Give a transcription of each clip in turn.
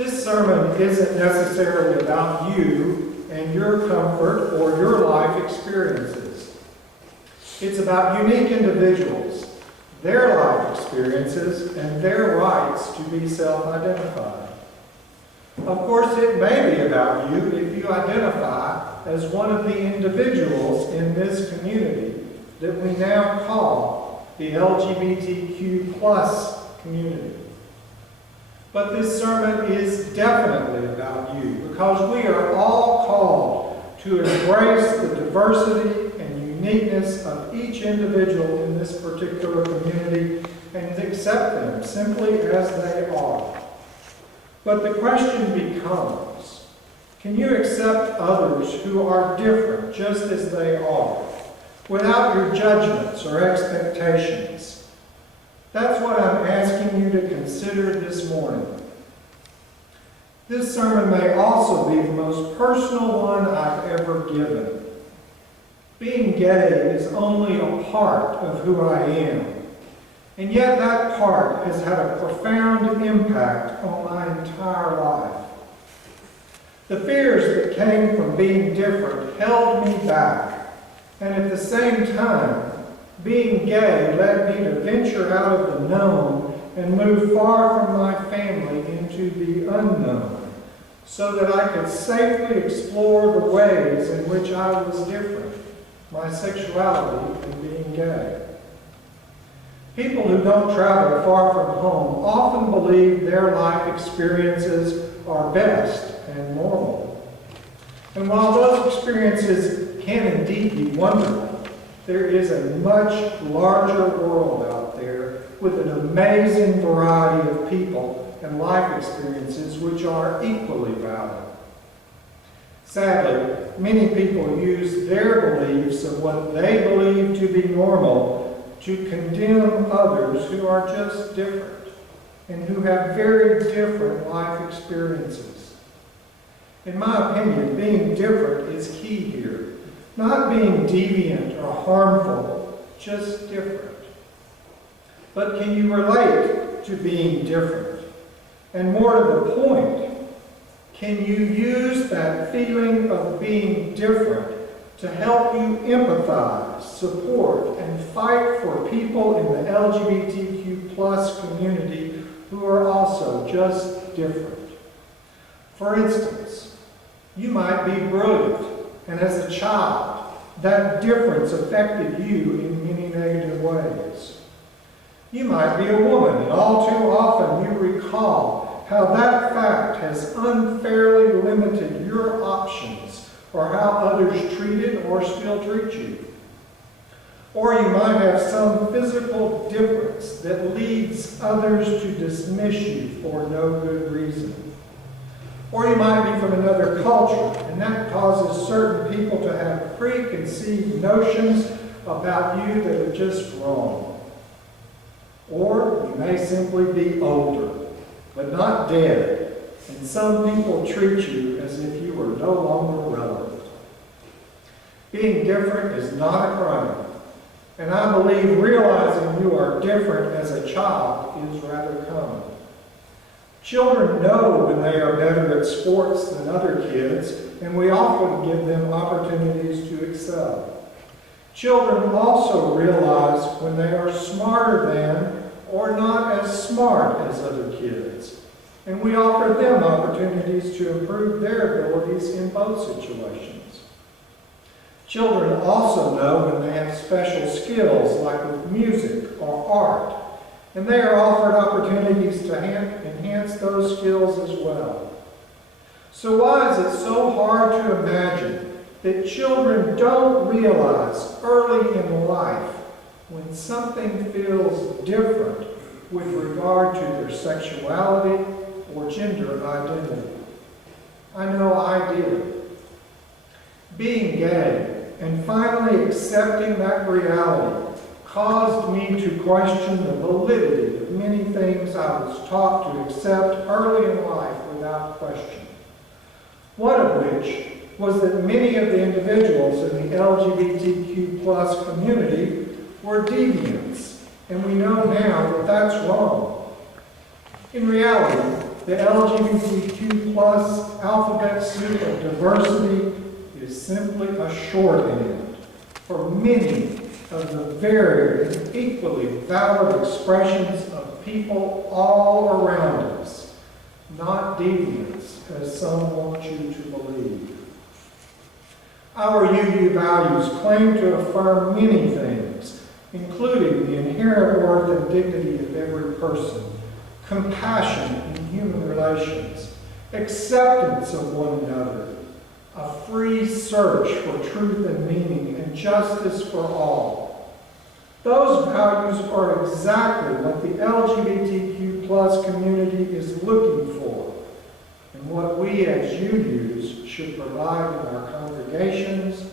This sermon isn't necessarily about you and your comfort or your life experiences. It's about unique individuals, their life experiences, and their rights to be self-identified. Of course, it may be about you if you identify as one of the individuals in this community that we now call the LGBTQ plus community. But this sermon is definitely about you because we are all called to embrace the diversity and uniqueness of each individual in this particular community and accept them simply as they are. But the question becomes, can you accept others who are different just as they are, without your judgments or expectations? That's what I'm asking you to consider this morning. This sermon may also be the most personal one I've ever given. Being gay is only a part of who I am. And yet that part has had a profound impact on my entire life. The fears that came from being different held me back. And at the same time, being gay led me to venture out of the known and move far from my family into the unknown, so that I could safely explore the ways in which I was different, my sexuality and being gay. People who don't travel far from home often believe their life experiences are best and normal. And while those experiences can indeed be wonderful, there is a much larger world out there with an amazing variety of people and life experiences which are equally valid. Sadly, many people use their beliefs of what they believe to be normal to condemn others who are just different and who have very different life experiences. In my opinion, being different is key here. Not being deviant or harmful, just different. But can you relate to being different? And more to the point, can you use that feeling of being different to help you empathize, support, and fight for people in the LGBTQ plus community who are also just different? For instance, you might be brilliant, and as a child, that difference affected you in many negative ways. You might be a woman, and all too often you recall how that fact has unfairly limited your options or how others treated or still treat you. Or you might have some physical difference that leads others to dismiss you for no good reason. Or you might be from another culture, and that causes certain people to have preconceived notions about you that are just wrong. Or you may simply be older, but not dead, and some people treat you as if you are no longer relevant. Being different is not a crime, and I believe realizing you are different as a child is rather common. Children know when they are better at sports than other kids, and we often give them opportunities to excel. Children also realize when they are smarter than or not as smart as other kids, and we offer them opportunities to improve their abilities in both situations. Children also know when they have special skills like with music or art, and they are offered opportunities to enhance those skills as well. So why is it so hard to imagine that children don't realize early in life when something feels different with regard to their sexuality or gender identity? I know I did. Being gay and finally accepting that reality caused me to question the validity of many things I was taught to accept early in life without question. One of which was that many of the individuals in the LGBTQ plus community were deviants, and we know now that that's wrong. In reality, the LGBTQ plus alphabet soup of diversity is simply a shorthand for many of the varied and equally valid expressions of people all around us, not deviants, as some want you to believe. Our UU values claim to affirm many things, including the inherent worth and dignity of every person, compassion in human relations, acceptance of one another, a free search for truth and meaning, and justice for all. Those values are exactly what the LGBTQ plus community is looking for, and what we as UUs should provide in our congregations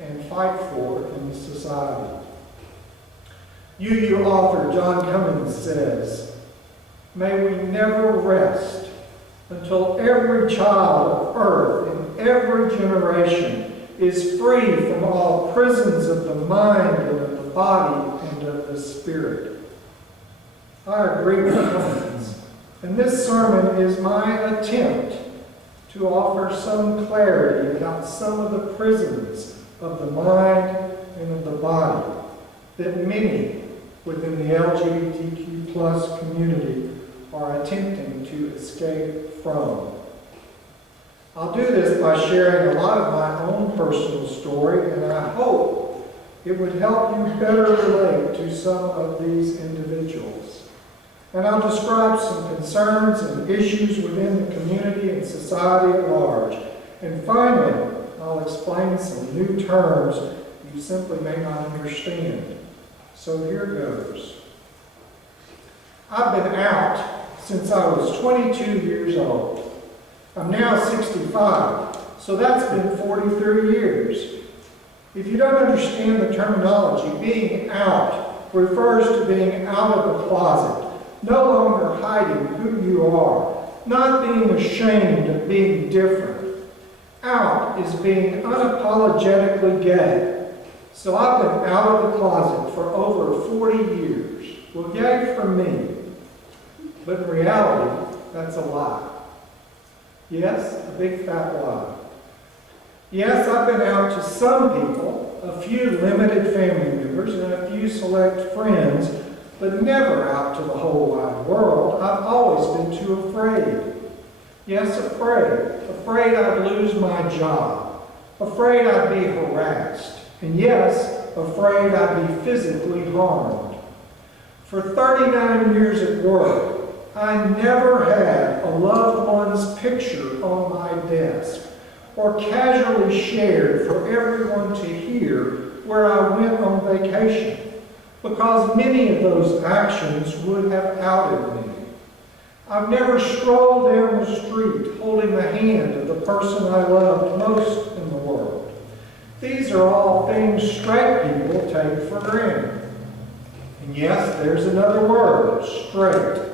and fight for in society. UU author John Cummings says, "May we never rest until every child of earth in every generation is free from all prisons of the mind and of the body and of the spirit." I agree with Cummings, and this sermon is my attempt to offer some clarity about some of the prisons of the mind and of the body that many within the LGBTQ plus community are attempting to escape from. I'll do this by sharing a lot of my own personal story, and I hope it would help you better relate to some of these individuals. And I'll describe some concerns and issues within the community and society at large. And finally, I'll explain some new terms you simply may not understand. So here goes. I've been out since I was 22 years old. I'm now 65, so that's been 43 years. If you don't understand the terminology, being out refers to being out of the closet, no longer hiding who you are, not being ashamed of being different. Out is being unapologetically gay. So I've been out of the closet for over 40 years. Well, yay for me. But in reality, that's a lie. Yes, a big fat lie. Yes, I've been out to some people, a few limited family members, and a few select friends, but never out to the whole wide world. I've always been too afraid. Yes, afraid. Afraid I'd lose my job. Afraid I'd be harassed. And yes, afraid I'd be physically harmed. For 39 years at work, I never had a loved one's picture on my desk or casually shared for everyone to hear where I went on vacation, because many of those actions would have outed me. I've never strolled down the street holding the hand of the person I loved most in the world. These are all things straight people take for granted. And yes, there's another word, straight.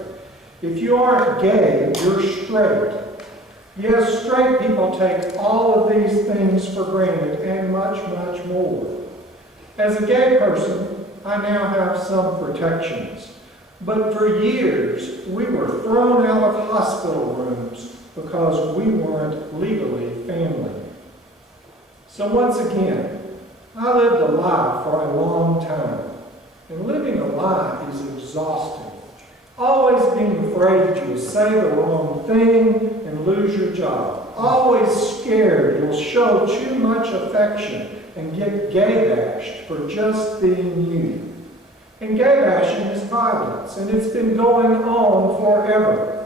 If you aren't gay, you're straight. Yes, straight people take all of these things for granted and much, much more. As a gay person, I now have some protections. But for years, we were thrown out of hospital rooms because we weren't legally family. So once again, I lived a lie for a long time. And living a lie is exhausting. Always being afraid you'll say the wrong thing and lose your job. Always scared you'll show too much affection and get gay bashed for just being you. And gay bashing is violence, and it's been going on forever.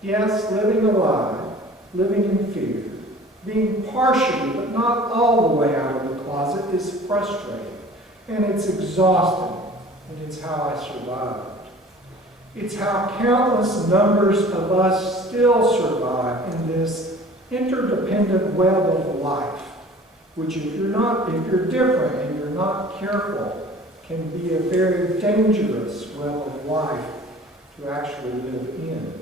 Yes, living a lie, living in fear, being partially but not all the way out of the closet is frustrating, and it's exhausting, and it's how I survived. It's how countless numbers of us still survive in this interdependent web of life, which if you're different and you're not careful, can be a very dangerous web of life to actually live in.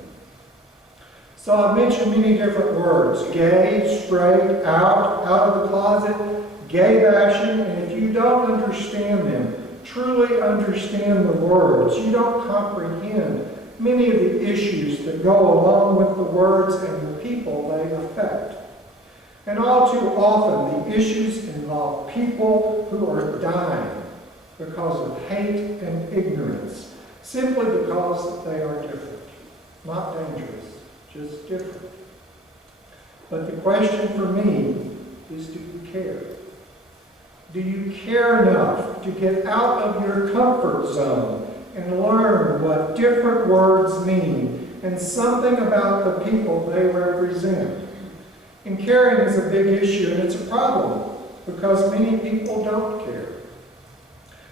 So I've mentioned many different words: gay, straight, out of the closet, gay bashing, and if you don't understand them, truly understand the words, you don't comprehend many of the issues that go along with the words and the people they affect. And all too often, the issues involve people who are dying because of hate and ignorance, simply because they are different. Not dangerous, just different. But the question for me is, do you care? Do you care enough to get out of your comfort zone and learn what different words mean and something about the people they represent? And caring is a big issue, and it's a problem because many people don't care.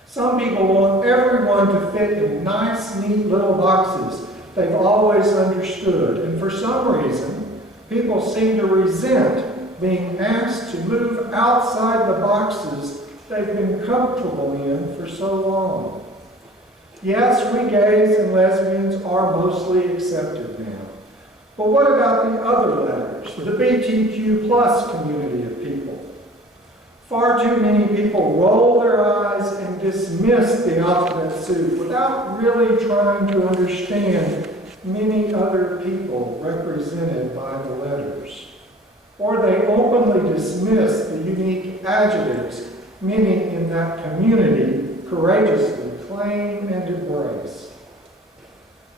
Some people want everyone to fit in nice, neat little boxes they've always understood. And for some reason, people seem to resent being asked to move outside the boxes they've been comfortable in for so long. Yes, we gays and lesbians are mostly accepted now. But what about the other letters, the BTQ plus community of people? Far too many people roll their eyes and dismiss the alphabet soup without really trying to understand many other people represented by the letters. Or they openly dismiss the unique adjectives many in that community courageously claim and embrace.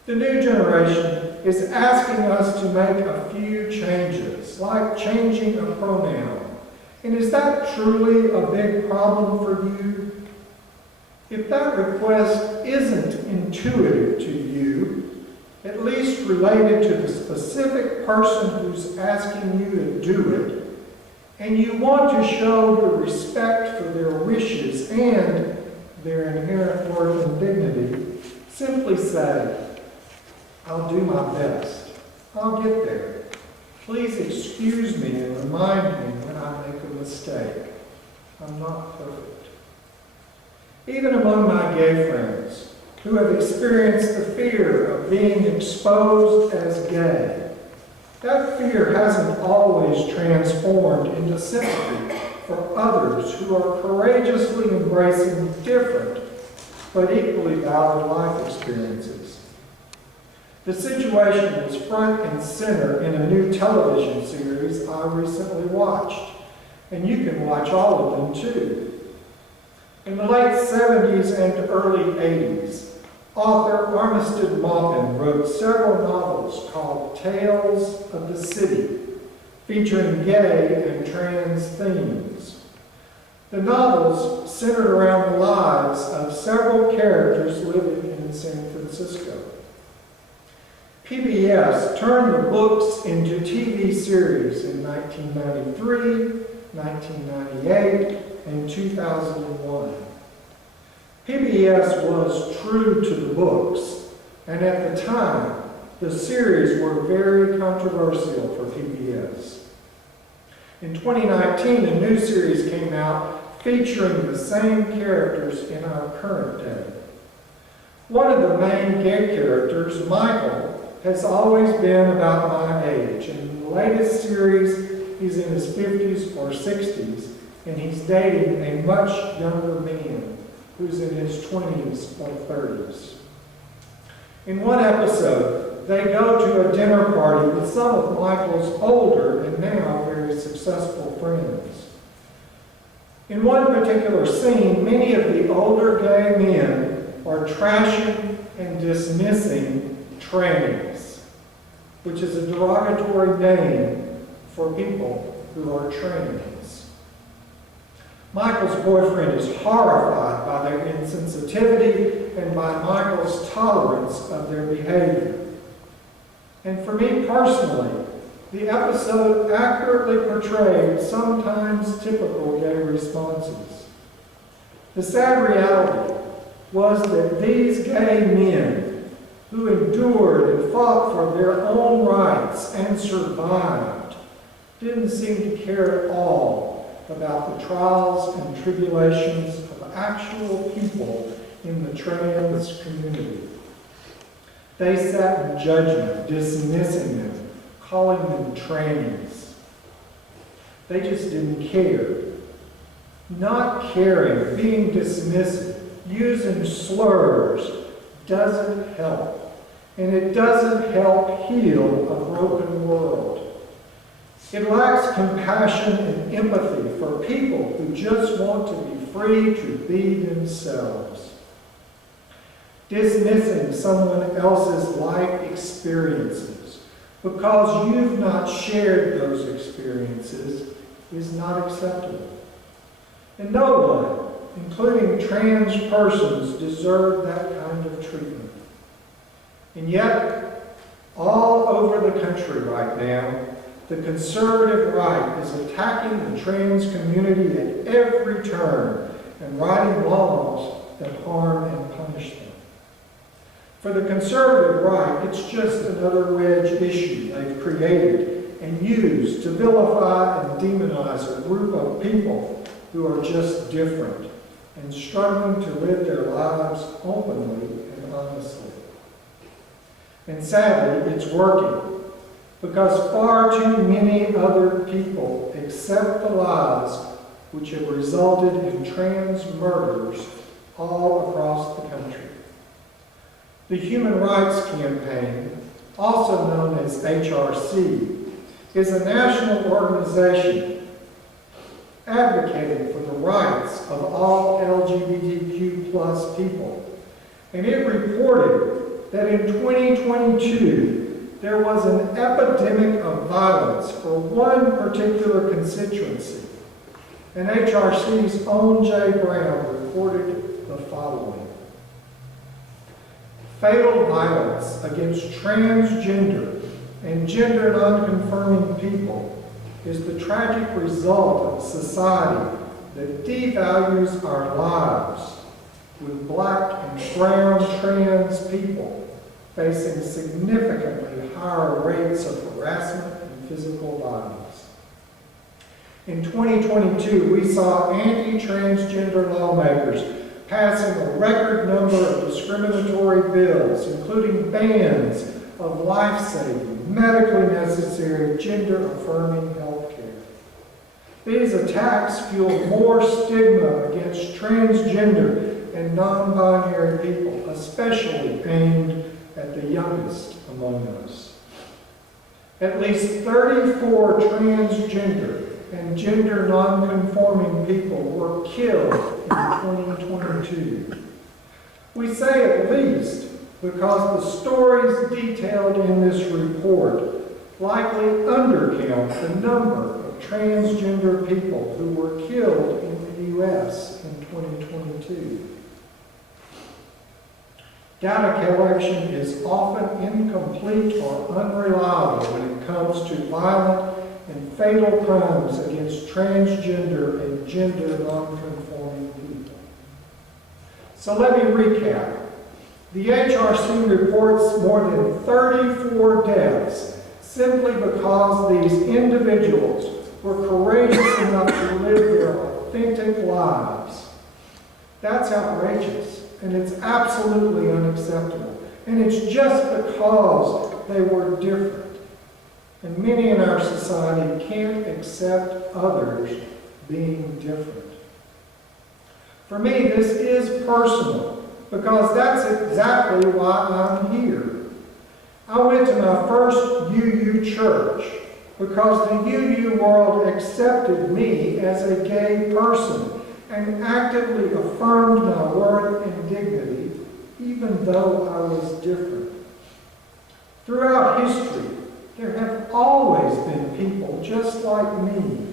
The new generation is asking us to make a few changes, like changing a pronoun. And is that truly a big problem for you? If that request isn't intuitive to you, at least related to the specific person who's asking you to do it, and you want to show your respect for their wishes and their inherent worth and dignity, simply say, "I'll do my best. I'll get there. Please excuse me and remind me when I make a mistake. I'm not perfect." Even among my gay friends who have experienced the fear of being exposed as gay, that fear hasn't always transformed into sympathy for others who are courageously embracing different but equally valid life experiences. The situation was front and center in a new television series I recently watched, and you can watch all of them too. In the late 70s and early 80s, author Armistead Maupin wrote several novels called Tales of the City, featuring gay and trans themes. The novels centered around the lives of several characters living in San Francisco. PBS turned the books into TV series in 1993, 1998, and 2001. PBS was true to the books, and at the time, the series were very controversial for PBS. In 2019, a new series came out featuring the same characters in our current day. One of the main gay characters, Michael, has always been about my age. In the latest series, he's in his 50s or 60s, and he's dating a much younger man who's in his 20s or 30s. In one episode, they go to a dinner party with some of Michael's older and now very successful friends. In one particular scene, many of the older gay men are trashing and dismissing trannies, which is a derogatory name for people who are trans. Michael's boyfriend is horrified by their insensitivity and by Michael's tolerance of their behavior. And for me personally, the episode accurately portrayed sometimes typical gay responses. The sad reality was that these gay men who endured and fought for their own rights and survived didn't seem to care at all about the trials and tribulations of actual people in the trans community. They sat in judgment, dismissing them, calling them trannies. They just didn't care. Not caring, being dismissive, using slurs doesn't help. and it doesn't help heal a broken world. It lacks compassion and empathy for people who just want to be free to be themselves. Dismissing someone else's life experiences because you've not shared those experiences is not acceptable. And no one, including trans persons, deserve that kind of treatment. And yet, all over the country right now, the conservative right is attacking the trans community at every turn and writing laws that harm and punish them. For the conservative right, it's just another wedge issue they've created and used to vilify and demonize a group of people who are just different and struggling to live their lives openly and honestly. And sadly, it's working, because far too many other people accept the lies which have resulted in trans murders all across the country. The Human Rights Campaign, also known as HRC, is a national organization advocating for the rights of all LGBTQ plus people. And it reported that in 2022, there was an epidemic of violence for one particular constituency. And HRC's own Jay Brown reported the following. Fatal violence against transgender and gender non-conforming people is the tragic result of a society that devalues our lives, with Black and brown trans people facing significantly higher rates of harassment and physical violence. In 2022, we saw anti-transgender lawmakers passing a record number of discriminatory bills, including bans of life-saving, medically necessary, gender-affirming health care. These attacks fuel more stigma against transgender and non-binary people, especially aimed at the youngest among us. At least 34 transgender and gender non-conforming people were killed in 2022. We say at least because the stories detailed in this report likely undercount the number of transgender people who were killed in the U.S. in 2022. Data collection is often incomplete or unreliable when it comes to violent and fatal crimes against transgender and gender non-conforming people. So let me recap. The HRC reports more than 34 deaths simply because these individuals were courageous enough to live their authentic lives. That's outrageous, and it's absolutely unacceptable. And it's just because they were different. And many in our society can't accept others being different. For me, this is personal, because that's exactly why I'm here. I went to my first UU church because the UU world accepted me as a gay person and actively affirmed my worth and dignity, even though I was different. Throughout history, there have always been people just like me.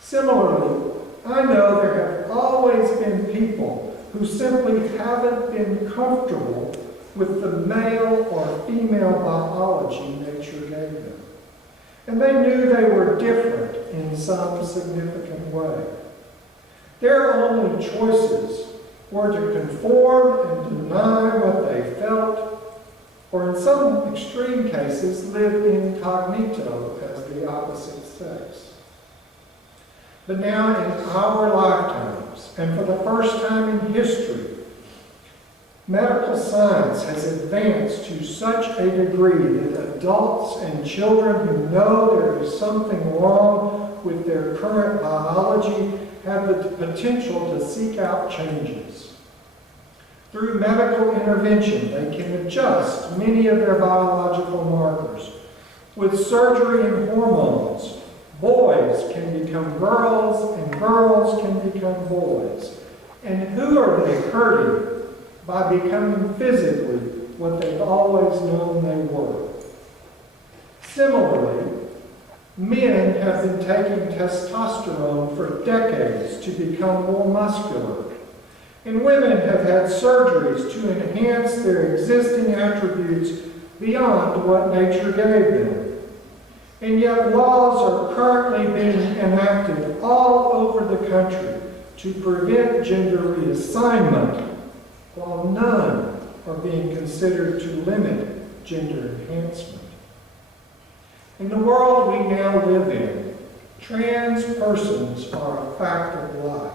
Similarly, I know there have always been people who simply haven't been comfortable with the male or female biology nature gave them. And they knew they were different in some significant way. Their only choices were to conform and deny what they felt, or in some extreme cases, live incognito as the opposite sex. But now in our lifetimes, and for the first time in history, medical science has advanced to such a degree that adults and children who know there is something wrong with their current biology have the potential to seek out changes. Through medical intervention, they can adjust many of their biological markers. With surgery and hormones, boys can become girls and girls can become boys. And who are they hurting by becoming physically what they've always known they were? Similarly, men have been taking testosterone for decades to become more muscular. And women have had surgeries to enhance their existing attributes beyond what nature gave them. And yet laws are currently being enacted all over the country to prevent gender reassignment, while none are being considered to limit gender enhancement. In the world we now live in, trans persons are a fact of life.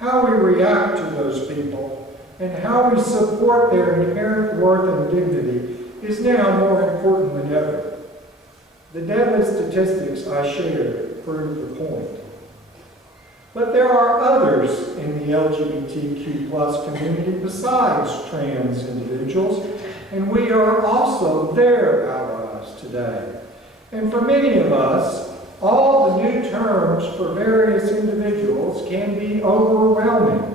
How we react to those people and how we support their inherent worth and dignity is now more important than ever. The deadly statistics I shared prove the point. But there are others in the LGBTQ plus community besides trans individuals, and we are also their allies today. And for many of us, all the new terms for various individuals can be overwhelming.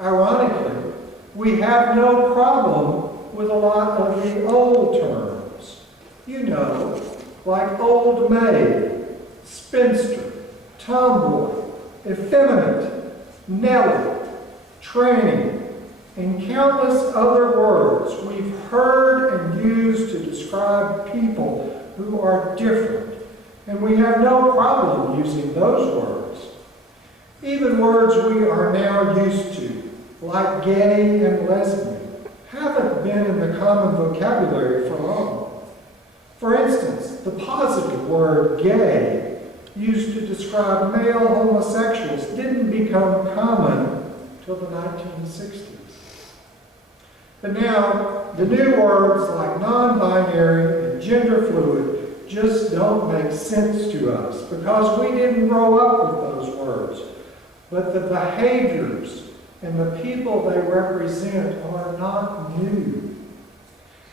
Ironically, we have no problem with a lot of the old terms. You know, like old maid, spinster, tomboy, effeminate, Nelly, tranny, and countless other words we've heard and used to describe people who are different. And we have no problem using those words. Even words we are now used to, like gay and lesbian, haven't been in the common vocabulary for long. For instance, the positive word gay, used to describe male homosexuals, didn't become common till the 1960s. But now, the new words like non-binary and gender fluid just don't make sense to us because we didn't grow up with those words. But the behaviors and the people they represent are not new.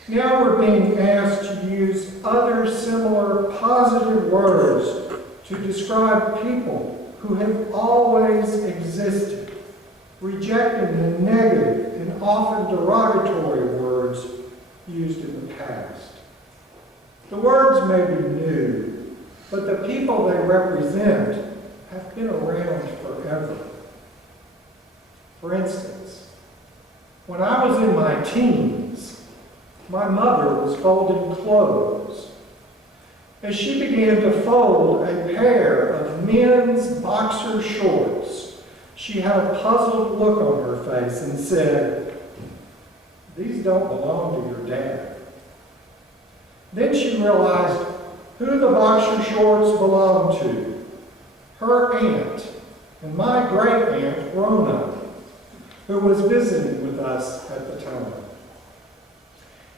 Now we're being asked to use other similar positive words to describe people who have always existed, rejecting the negative and often derogatory words used in the past. The words may be new, but the people they represent have been around forever. For instance, when I was in my teens, my mother was folding clothes. As she began to fold a pair of men's boxer shorts, she had a puzzled look on her face and said, "These don't belong to your dad." Then she realized who the boxer shorts belonged to: her aunt and my great-aunt, Rona, who was visiting with us at the time.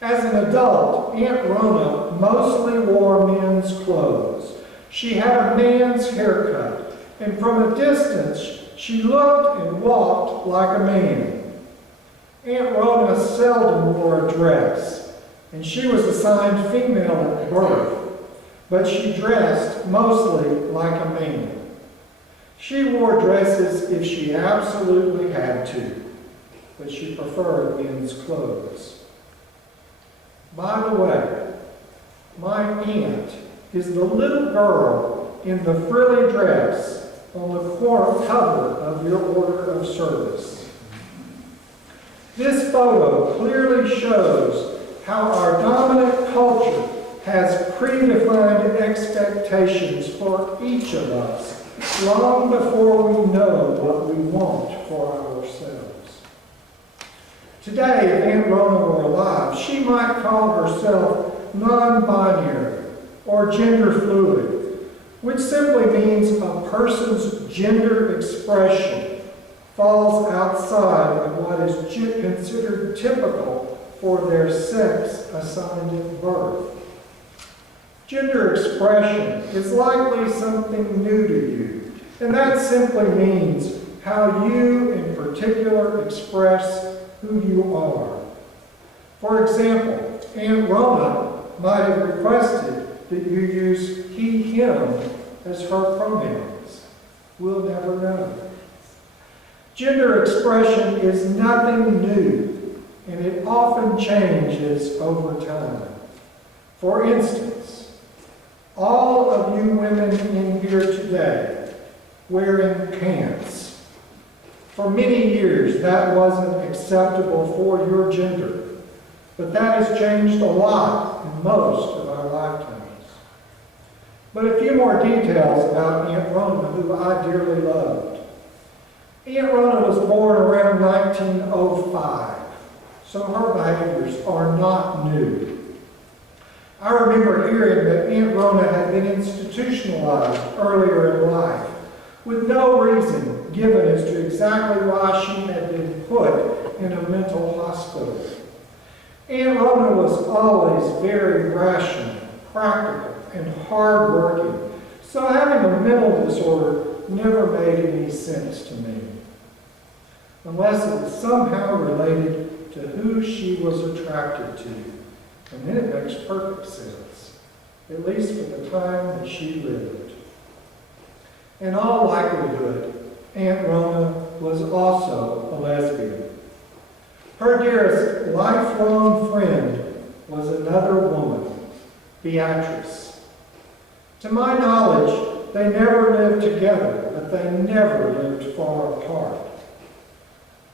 As an adult, Aunt Rona mostly wore men's clothes. She had a man's haircut, and from a distance, she looked and walked like a man. Aunt Rona seldom wore a dress, and she was assigned female at birth, but she dressed mostly like a man. She wore dresses if she absolutely had to, but she preferred men's clothes. By the way, my aunt is the little girl in the frilly dress on the cover of your order of service. This photo clearly shows how our dominant culture has predefined expectations for each of us long before we know what we want for ourselves. Today, if Aunt Rona were alive, she might call herself non-binary or gender fluid, which simply means a person's gender expression falls outside of what is considered typical for their sex assigned at birth. Gender expression is likely something new to you, and that simply means how you in particular express who you are. For example, Aunt Rona might have requested that you use he, him as her pronouns. We'll never know. Gender expression is nothing new, and it often changes over time. For instance, all of you women in here today wearing pants. For many years, that wasn't acceptable for your gender, but that has changed a lot in most of our lifetimes. But a few more details about Aunt Rona, who I dearly loved. Aunt Rona was born around 1905, so her behaviors are not new. I remember hearing that Aunt Rona had been institutionalized earlier in life, with no reason given as to exactly why she had been put in a mental hospital. Aunt Rona was always very rational, practical, and hard-working, so having a mental disorder never made any sense to me, unless it was somehow related to who she was attracted to. And then it makes perfect sense, at least for the time that she lived. In all likelihood, Aunt Rona was also a lesbian. Her dearest lifelong friend was another woman, Beatrice. To my knowledge, they never lived together, but they never lived far apart.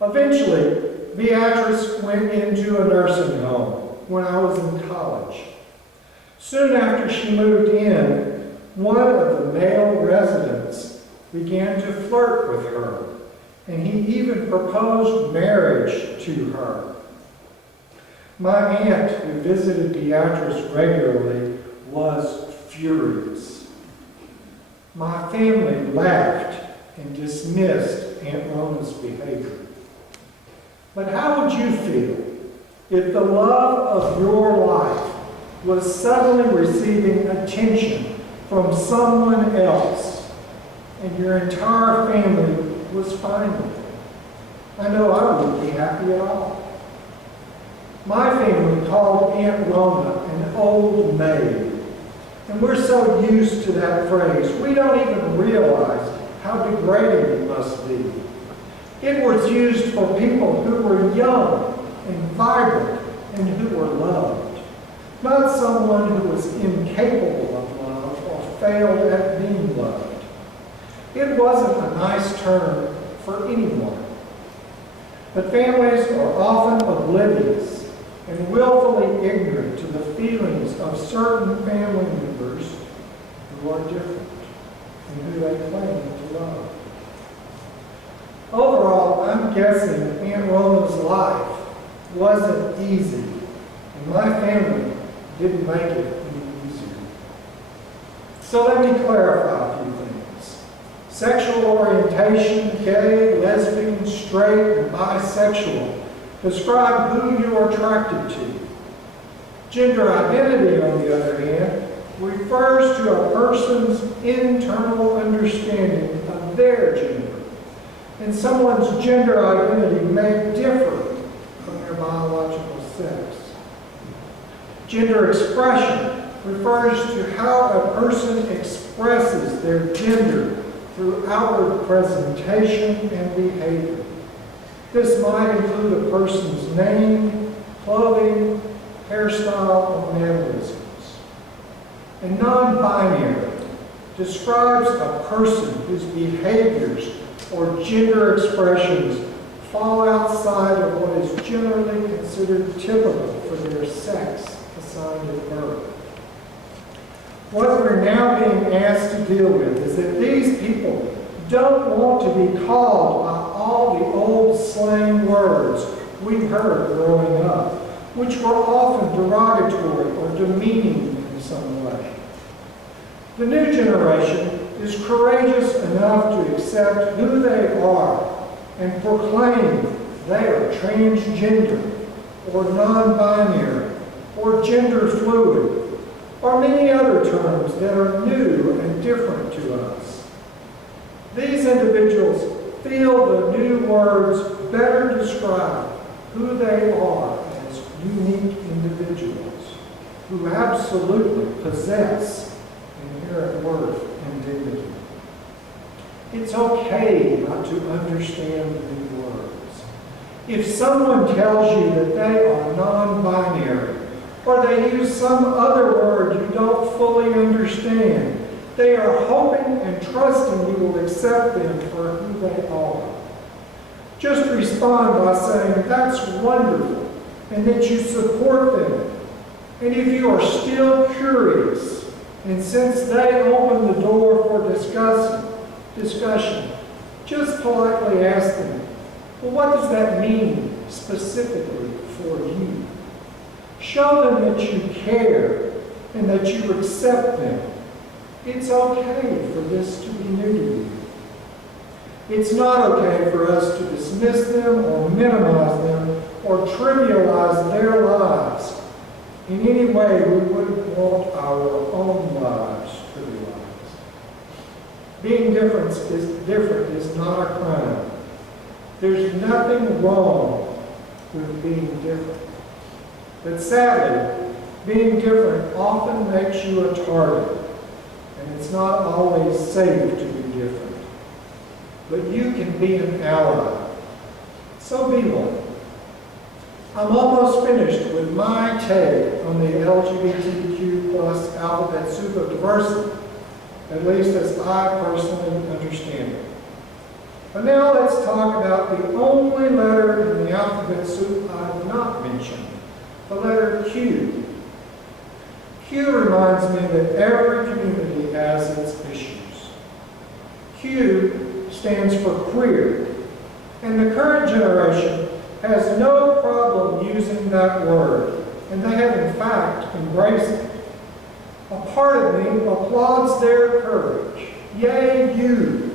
Eventually, Beatrice went into a nursing home when I was in college. Soon after she moved in, one of the male residents began to flirt with her, and he even proposed marriage to her. My aunt, who visited Beatrice regularly, was furious. My family laughed and dismissed Aunt Rona's behavior. But how would you feel if the love of your life was suddenly receiving attention from someone else and your entire family was fine with it? I know I wouldn't be happy at all. My family called Aunt Rona an old maid, and we're so used to that phrase, we don't even realize how degrading it must be. It was used for people who were young and vibrant and who were loved, not someone who was incapable of love or failed at being loved. It wasn't a nice term for anyone. But families are often oblivious and willfully ignorant to the feelings of certain family members who are different and who they claim to love. Overall, I'm guessing Aunt Rona's life wasn't easy, and my family didn't make it any easier. So let me clarify a few things. Sexual orientation, gay, lesbian, straight, and bisexual describe who you are attracted to. Gender identity, on the other hand, refers to a person's internal understanding of their gender. And someone's gender identity may differ from their biological sex. Gender expression refers to how a person expresses their gender through outward presentation and behavior. This might include a person's name, clothing, hairstyle, or mannerisms. And non-binary describes a person whose behaviors or gender expressions fall outside of what is generally considered typical for their sex assigned at birth. What we're now being asked to deal with is that these people don't want to be called by all the old slang words we heard growing up, which were often derogatory or demeaning in some way. The new generation is courageous enough to accept who they are and proclaim they are transgender or non-binary or gender fluid or many other terms that are new and different to us. These individuals feel the new words better describe who they are as unique individuals who absolutely possess inherent worth and dignity. It's okay not to understand the new words. If someone tells you that they are non-binary, or they use some other word you don't fully understand, they are hoping and trusting you will accept them for who they are. Just respond by saying, "That's wonderful," and that you support them. And if you are still curious, and since they open the door for discussion, just politely ask them, "Well, what does that mean specifically for you?" Show them that you care and that you accept them. It's okay for this to be new to you. It's not okay for us to dismiss them or minimize them or trivialize their lives in any way we wouldn't want our own lives trivialized. Being different is not a crime. There's nothing wrong with being different. But sadly, being different often makes you a target, and it's not always safe to be different. But you can be an ally. So be one. I'm almost finished with my take on the LGBTQ plus alphabet soup of diversity, at least as I personally understand it. But now let's talk about the only letter in the alphabet soup I've not mentioned, the letter Q. Q reminds me that every community has its issues. Q stands for queer, and the current generation has no problem using that word, and they have in fact embraced it. A part of me applauds their courage. Yay, you!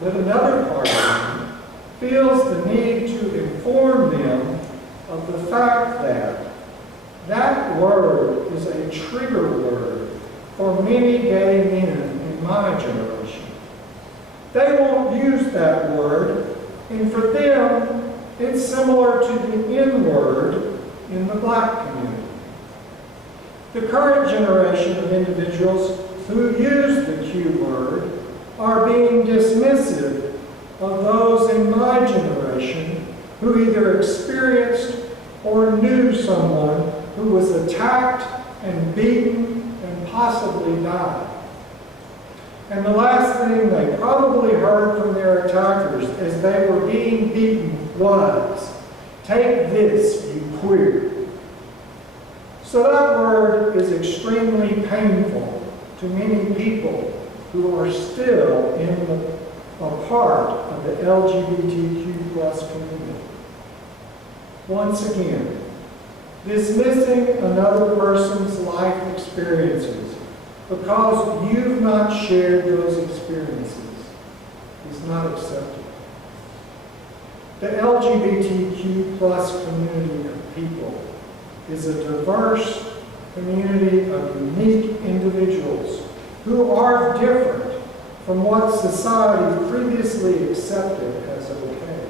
But another part of me feels the need to inform them of the fact that that word is a trigger word for many gay men in my generation. They won't use that word, and for them, it's similar to the N-word in the black community. The current generation of individuals who use the Q word are being dismissive of those in my generation who either experienced or knew someone who was attacked and beaten and possibly died. And the last thing they probably heard from their attackers as they were being beaten was, "Take this, you queer." So that word is extremely painful to many people who are still a part of the LGBTQ plus community. Once again, dismissing another person's life experiences because you've not shared those experiences is not acceptable. The LGBTQ plus community of people is a diverse community of unique individuals who are different from what society previously accepted as okay.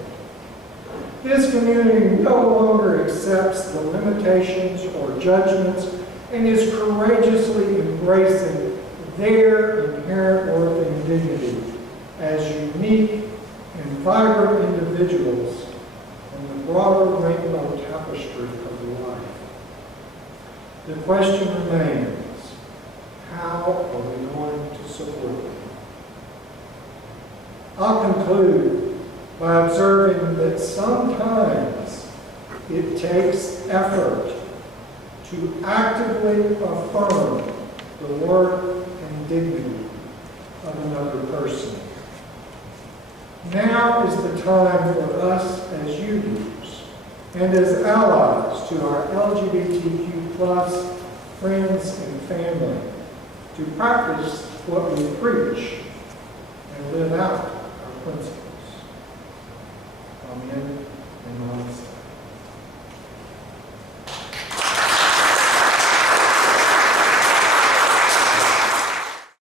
This community no longer accepts the limitations or judgments and is courageously embracing their inherent worth and dignity as unique and vibrant individuals in the broader rainbow tapestry of life. The question remains, how are we going to support them? I'll conclude by observing that sometimes it takes effort to actively affirm the worth and dignity of another person. Now is the time for us as youths and as allies to our LGBTQ plus friends and family to practice what we preach and live out our principles.